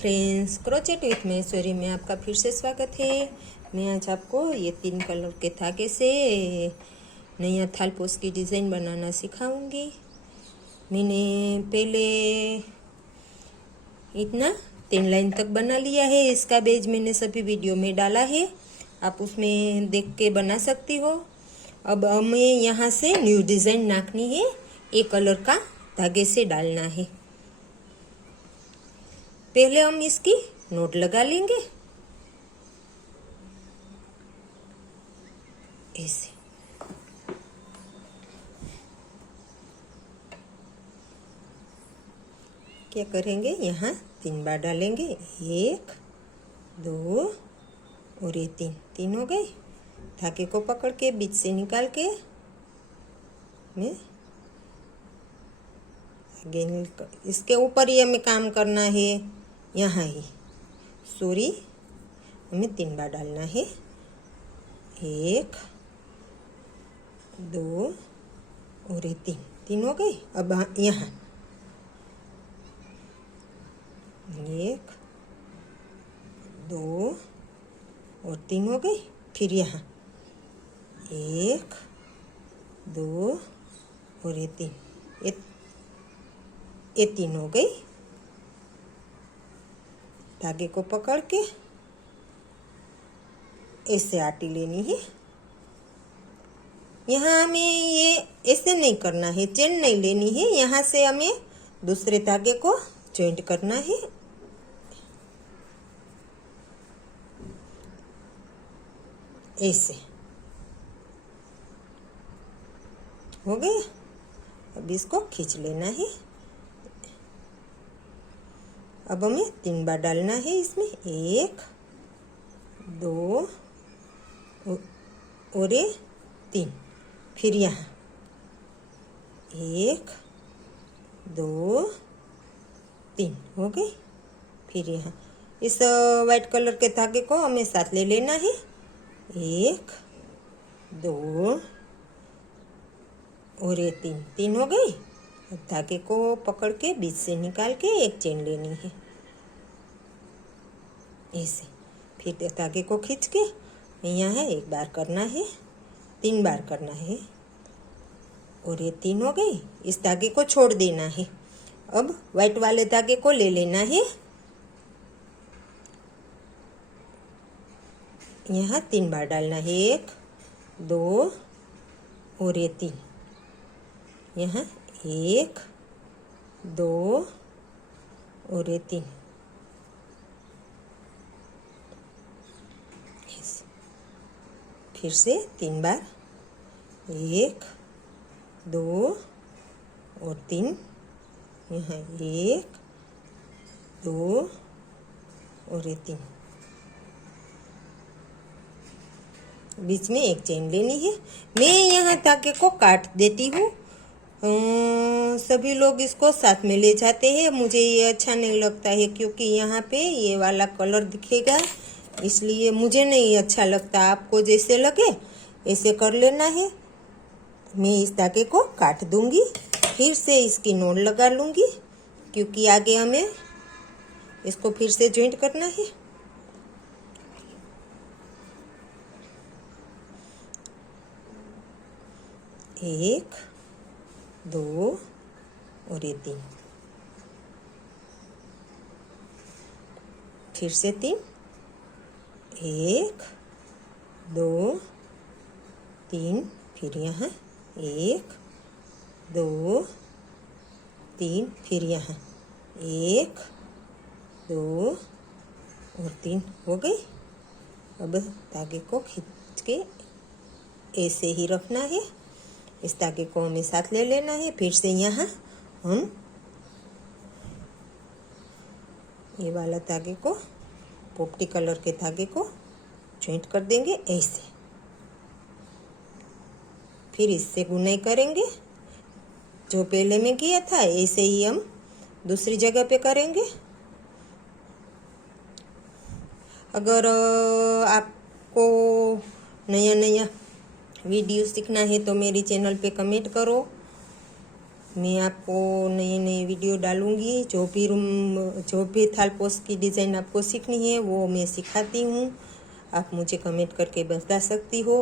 Friends, crochet with Maheshwari में आपका फिर से स्वागत है। मैं आज आपको ये 3 कलर के धागे से नया थालपोश की डिज़ाइन बनाना सिखाऊंगी। मैंने पहले इतना 3 लाइन तक बना लिया है। इसका बेज मैंने सभी वीडियो में डाला है, आप उसमें देख के बना सकती हो। अब हमें यहाँ से न्यू डिज़ाइन नाखनी है, एक कलर का धागे से डालना है। पहले हम इसकी नोट लगा लेंगे ऐसे। क्या करेंगे, यहाँ 3 बार डालेंगे, 1 2 और ये 3 हो गए। धागे को पकड़ के बीच से निकाल के मैं इसके ऊपर ही हमें काम करना है। यहाँ ही हमें 3 बार डालना है, 1 2 और ये 3 हो गए। अब यहाँ 1 2 और 3 हो गए। फिर यहाँ 1 2 और ये 3 हो गई। धागे को पकड़ के ऐसे आटी लेनी है। यहाँ हमें ये ऐसे नहीं करना है, चेन नहीं लेनी है। यहाँ से हमें दूसरे धागे को जॉइंट करना है ऐसे। हो गया। अब इसको खींच लेना है। अब हमें 3 बार डालना है इसमें, 1 2 और ये 3। फिर यहाँ 1 2 3 हो गए। फिर यहाँ इस वाइट कलर के धागे को हमें साथ ले लेना है, 1 2 और ये 3 हो गई। अब धागे को पकड़ के बीच से निकाल के एक चेन लेनी है ऐसे। फिर धागे को खींच के यहाँ 1 बार करना है, 3 बार करना है और ये 3 हो गई। इस धागे को छोड़ देना है। अब वाइट वाले धागे को ले लेना है, यहाँ 3 बार डालना है, 1 2 और ये 3। यहाँ 1 2 और ये 3। फिर से 3 बार, 1 2 और 3। यहाँ 1 2 और ये 3। बीच में एक चेन लेनी है। मैं यहाँ धागे को काट देती हूँ। सभी लोग इसको साथ में ले जाते हैं, मुझे ये अच्छा नहीं लगता है क्योंकि यहाँ पे ये वाला कलर दिखेगा, इसलिए मुझे नहीं अच्छा लगता। आपको जैसे लगे ऐसे कर लेना है। मैं इस धागे को काट दूंगी, फिर से इसकी नोट लगा लूंगी क्योंकि आगे हमें इसको फिर से जॉइंट करना है। एक 2 और ये 3। फिर से 3, 1 2 3। फिर यहाँ 1 2 3। फिर यहाँ 1 2 और 3 हो गई। अब धागे को खींच के ऐसे ही रखना है। इस धागे को हमें साथ ले लेना है। फिर से यहाँ हम ये वाला धागे को, पोपटी कलर के धागे को जॉइंट कर देंगे ऐसे। फिर इससे गुनाई करेंगे, जो पहले में किया था ऐसे ही हम दूसरी जगह पे करेंगे। अगर आपको नया वीडियो सीखना है तो मेरी चैनल पे कमेंट करो। मैं आपको नई नई वीडियो डालूंगी। जो भी थालपोस की डिज़ाइन आपको सीखनी है वो मैं सिखाती हूँ। आप मुझे कमेंट करके बता सकती हो।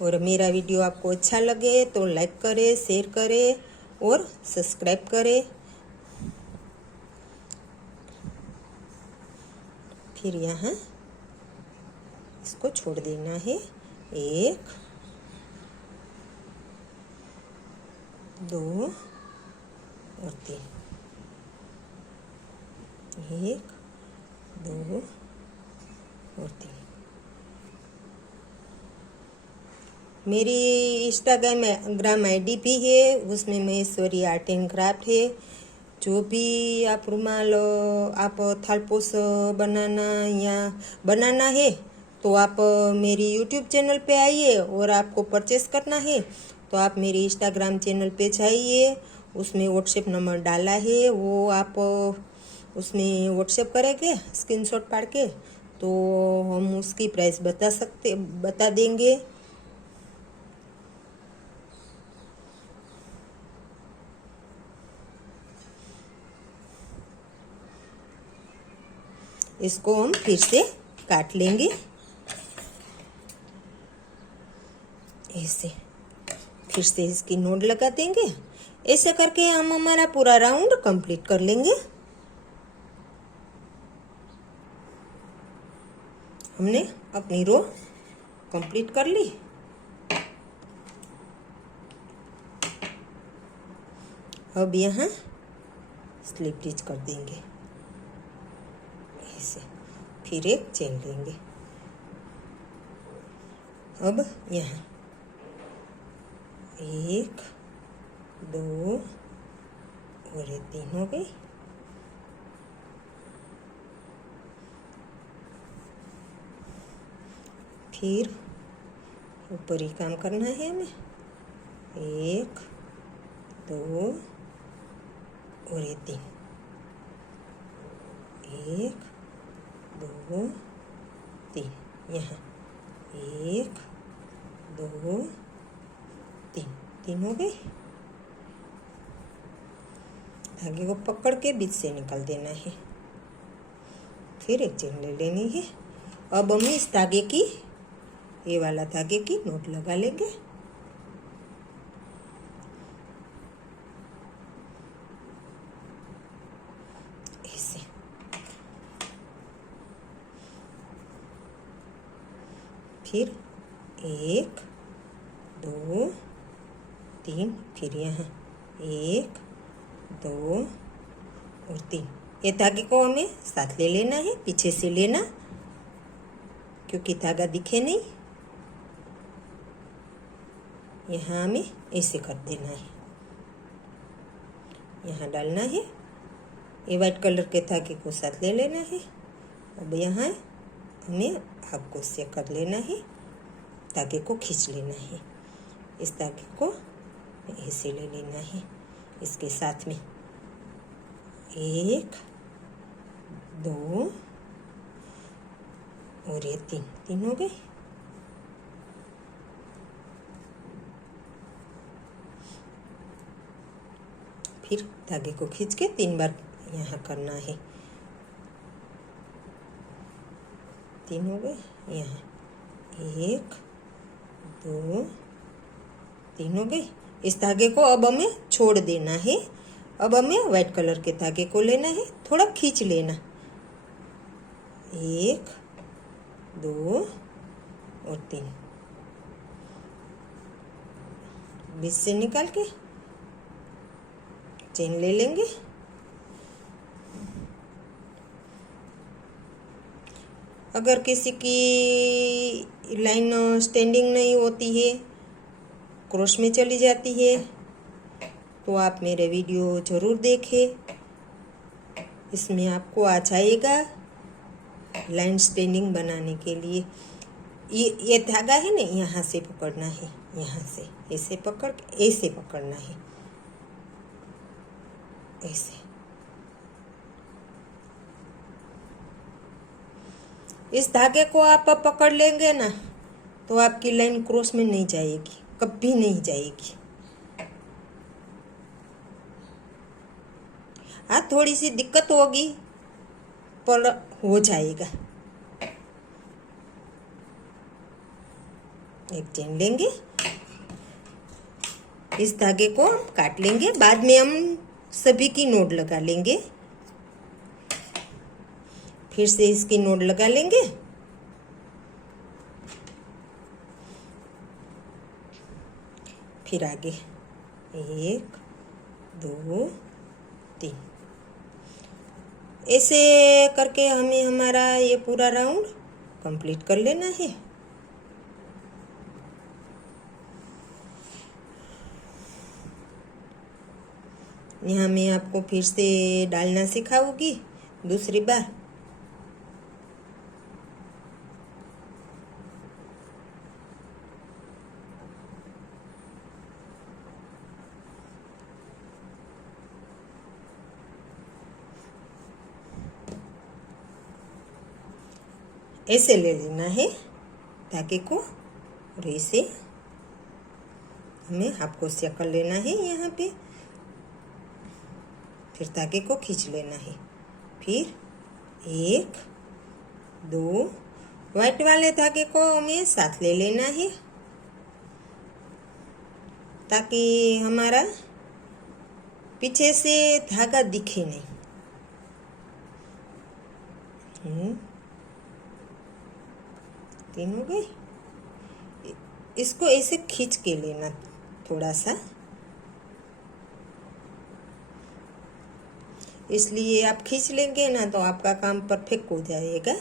और मेरा वीडियो आपको अच्छा लगे तो लाइक करें, शेयर करें और सब्सक्राइब करें। फिर यहाँ इसको छोड़ देना है। 1 2 और 3, 1 2 और 3। मेरी इंस्टाग्राम आईडी भी है, उसमें महेश्वरी आर्ट एंड क्राफ्ट है। जो भी आप रुमाल आप थालपोस बनाना है तो आप मेरी यूट्यूब चैनल पे आइए। और आपको परचेस करना है तो आप मेरी इंस्टाग्राम चैनल पे जाइए, उसमें व्हाट्सएप नंबर डाला है, वो आप उसमें व्हाट्सएप करेंगे स्क्रीनशॉट पाड़ के तो हम उसकी प्राइस बता देंगे। इसको हम फिर से काट लेंगे ऐसे। फिर से इसकी नोट लगा देंगे। ऐसे करके हम हमारा पूरा राउंड कंप्लीट कर लेंगे। हमने अपनी रो कंप्लीट कर ली। अब यहाँ स्लिप स्टिच कर देंगे ऐसे। फिर एक चेन लेंगे। अब यहाँ 1 2 और 3 हो गई। फिर ऊपर ही काम करना है हमें। 1 2 और 3, 1 2 3। यहाँ 1 2 3 हो गई। धागे को पकड़ के बीच से निकाल देना है। फिर एक चेन ले लेनी है। अब हम इस धागे की, ये वाला धागे की नोट लगा लेंगे ऐसे। फिर 1 2 3, फिर यहाँ 1 2 और 3। ये धागे को हमें साथ ले लेना है, पीछे से लेना क्योंकि धागा दिखे नहीं। यहाँ हमें ऐसे कर देना है, यहाँ डालना है। ये वाइट कलर के धागे को साथ ले लेना है। अब यहाँ हमें आपको से कर लेना है, धागे को खींच लेना है। इस धागे को ऐसे ले लेना है इसके साथ में। 1 2 और ये 3 हो गए। फिर धागे को खींच के 3 बार यहाँ करना है। 3 हो गए। यहाँ 1 2 3 हो गई। इस धागे को अब हमें छोड़ देना है। अब हमें व्हाइट कलर के धागे को लेना है, थोड़ा खींच लेना। 1 2 और 3 बीच से निकाल के चेन ले लेंगे। अगर किसी की लाइन स्टैंडिंग नहीं होती है, क्रॉस में चली जाती है, तो आप मेरे वीडियो ज़रूर देखें। इसमें आपको आ जाएगा लाइन स्टैंडिंग बनाने के लिए। ये धागा है ना, यहाँ से पकड़ना है, यहाँ से ऐसे पकड़ के ऐसे पकड़ना है ऐसे। इस धागे को आप पकड़ लेंगे ना तो आपकी लाइन क्रॉस में नहीं जाएगी, कभी नहीं जाएगी। हाँ, थोड़ी सी दिक्कत होगी पर हो जाएगा। एक चेन लेंगे, इस धागे को हम काट लेंगे, बाद में हम सभी की नोट लगा लेंगे। फिर से इसकी नोट लगा लेंगे। फिर आगे 1 2 3 ऐसे करके हमें हमारा ये पूरा राउंड कंप्लीट कर लेना है। यहाँ मैं आपको फिर से डालना सिखाऊंगी दूसरी बार। ऐसे ले लेना है धागे को और ऐसे हमें हाफ क्रोशिया कर लेना है यहाँ पे। फिर धागे को खींच लेना है। फिर 1 2 व्हाइट वाले धागे को हमें साथ ले लेना है ताकि हमारा पीछे से धागा दिखे नहीं। तीन हो गई। इसको ऐसे खींच के लेना थोड़ा सा, इसलिए आप खींच लेंगे ना तो आपका काम परफेक्ट हो जाएगा।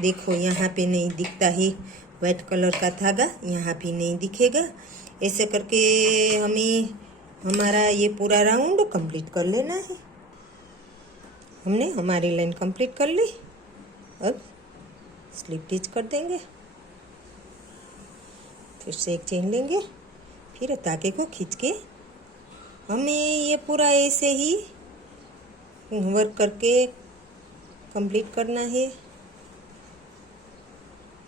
देखो यहाँ पे नहीं दिखता है वाइट कलर का धागा, यहाँ पे नहीं दिखेगा। ऐसे करके हमें हमारा ये पूरा राउंड कंप्लीट कर लेना है। हमने हमारी लाइन कंप्लीट कर ली। अब स्लिप स्टिच कर देंगे। फिर से एक चेन लेंगे, फिर धागे को खींच के हमें ये पूरा ऐसे ही वर्क करके कंप्लीट करना है।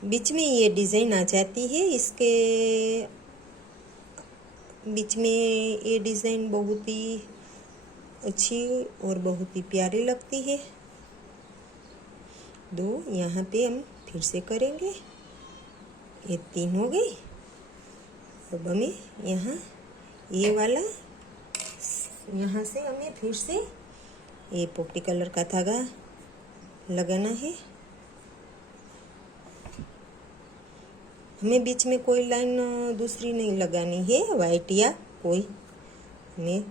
बीच में ये डिज़ाइन आ जाती है, इसके बीच में ये डिज़ाइन बहुत ही अच्छी और बहुत ही प्यारी लगती है। 2 यहाँ पे हम फिर से करेंगे। ये 3 हो गई। अब हमें यहाँ ये वाला यहाँ से हमें फिर से ये पोपटी कलर का धागा लगाना है। हमें बीच में कोई लाइन दूसरी नहीं लगानी है, वाइट या कोई, हमें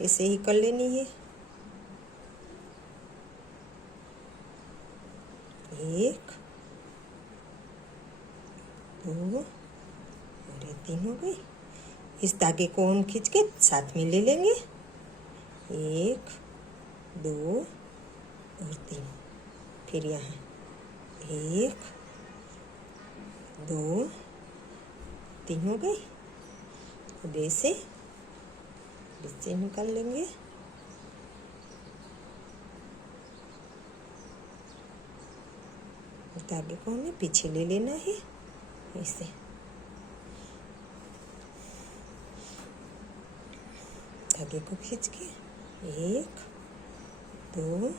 ऐसे ही कर लेनी है। 1 2 और ये 3 हो गई। इस धागे को हम खींच के साथ में ले लेंगे। 1 2 और 3। फिर यहाँ 1 2 3 हो गई। अब ऐसे इससे निकाल लेंगे। धागे को हमें पीछे ले लेना है ऐसे। धागे को खींच के 1 2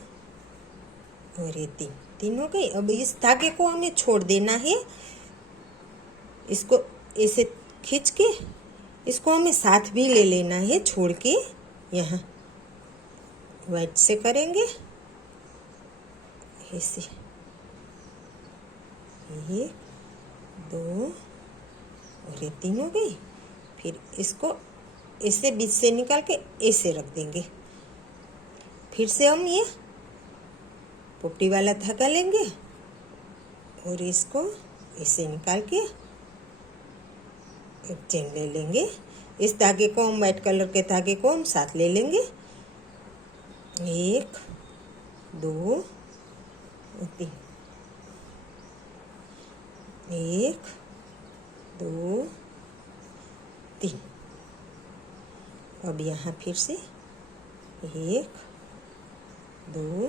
और ये 3 हो गई। अब इस धागे को हमें छोड़ देना है। इसको ऐसे खींच के इसको हमें साथ भी ले लेना है, छोड़ के यहाँ वाइट से करेंगे ऐसे। 1 2 और ये 3 हो गई। फिर इसको ऐसे बीच से निकाल के ऐसे रख देंगे। फिर से हम ये पोपटी वाला धागा लेंगे और इसको ऐसे निकाल के एक चेन ले लेंगे। इस धागे को हम वाइट कलर के धागे को हम साथ ले लेंगे। 1 2 और 3। 1 2 3। अब यहाँ फिर से 1 2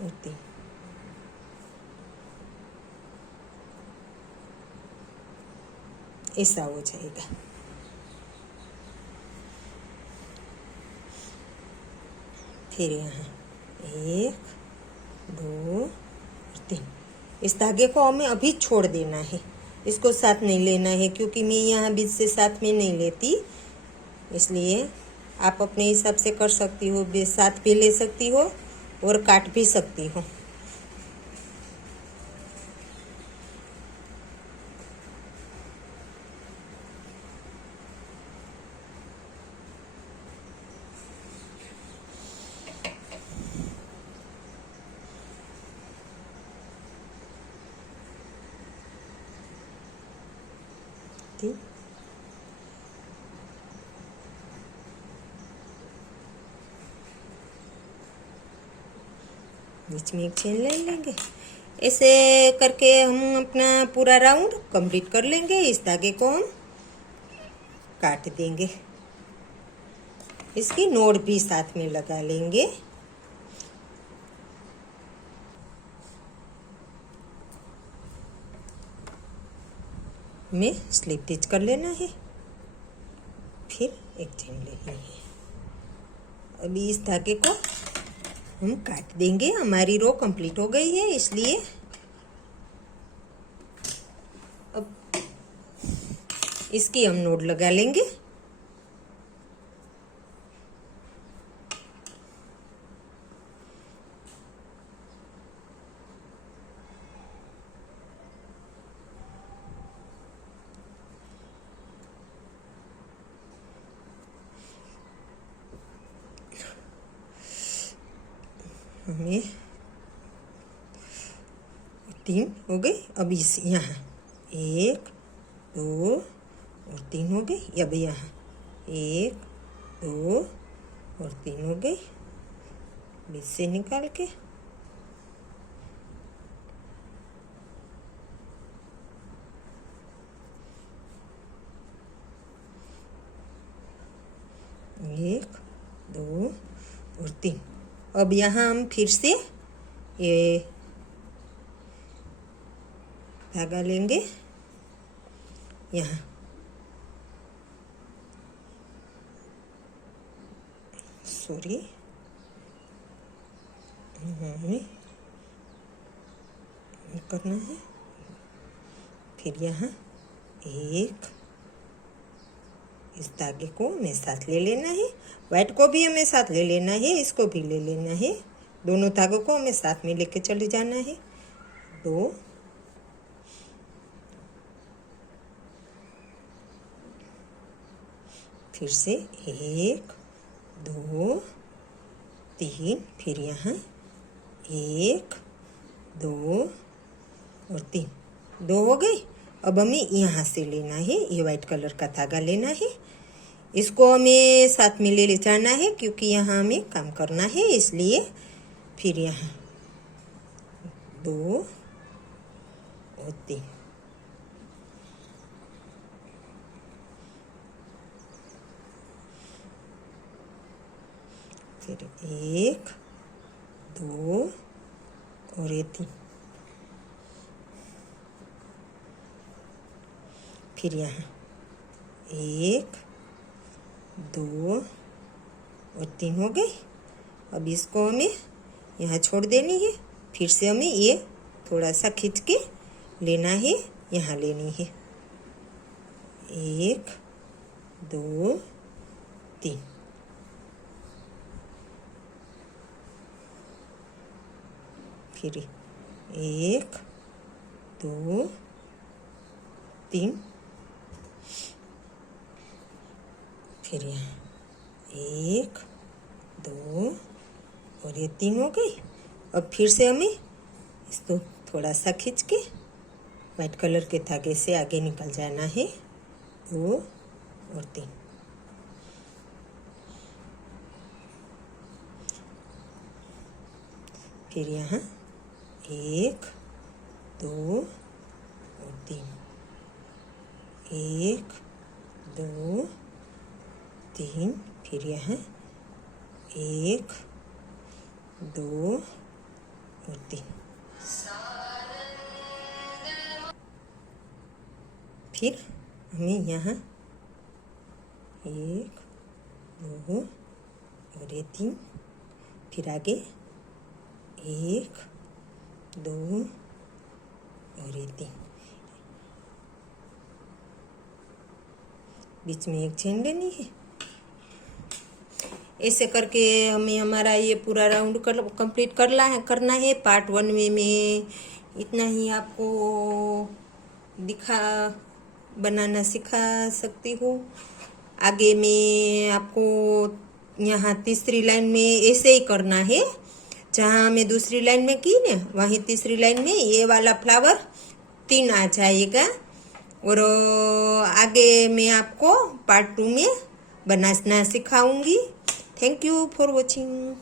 और 3। ऐसा हो जाएगा। फिर यहाँ 1 2 और 3। इस धागे को हमें अभी छोड़ देना है, इसको साथ नहीं लेना है, क्योंकि मैं यहाँ बीच से साथ में नहीं लेती, इसलिए आप अपने हिसाब से कर सकती हो, साथ भी ले सकती हो और काट भी सकती हो। ठीक, बीच में एक चेन ले लेंगे। ऐसे करके हम अपना पूरा राउंड कंप्लीट कर लेंगे। इस धागे को हम काट देंगे, इसकी नोट भी साथ में लगा लेंगे। में स्लिप स्टिच कर लेना है, फिर एक चेन लेनी है। अभी इस धागे को हम काट देंगे, हमारी रो कंप्लीट हो गई है, इसलिए अब इसकी हम नोट लगा लेंगे। हमें 3 हो गई। अब इस यहाँ 1 2 और 3 हो गई। अब यहाँ 1 2 और 3 हो गई, बीच से निकाल के एक 2 और 3। अब यहाँ हम फिर से ये धागा लेंगे, यहाँ सॉरी हमें करना है। फिर यहाँ एक, इस धागे को हमें साथ ले लेना है, वाइट को भी हमें साथ ले लेना है, इसको भी ले लेना है, दोनों धागों को हमें साथ में लेके चले जाना है। 2 फिर से 1 2 3, फिर यहाँ 1 2 और 3, 2 हो गई। अब हमें यहाँ से लेना है, ये वाइट कलर का धागा लेना है, इसको हमें साथ में ले जाना है, क्योंकि यहाँ हमें काम करना है, इसलिए फिर यहाँ 2 और 3, फिर 1 2 और ये 3, फिर यहाँ 1 2 और 3 हो गई। अब इसको हमें यहाँ छोड़ देनी है, फिर से हमें ये थोड़ा सा खींच के लेना है, यहाँ लेनी है 1 2 3, फिर 1 2 3, फिर यहाँ 1 2 और ये 3 हो गई। अब फिर से हमें इसको थोड़ा सा खींच के वाइट कलर के धागे से आगे निकल जाना है, 2 और 3, फिर यहाँ 1 2 और 3, 1 2 3, फिर यहाँ 1 2 और 3, फिर हमें यहाँ 1 2 और ये 3 फिर आगे 1 2 और ये 3, बीच में एक चेन लेनी है। ऐसे करके हमें हमारा ये पूरा राउंड कंप्लीट करना है। पार्ट 1 में मैं इतना ही आपको बनाना सिखा सकती हूँ। आगे मैं आपको यहाँ तीसरी लाइन में ऐसे ही करना है, जहाँ मैं दूसरी लाइन में की ना वहीं तीसरी लाइन में ये वाला फ्लावर 3 आ जाएगा। और आगे मैं आपको पार्ट 2 में बनाना सिखाऊंगी। Thank you for watching.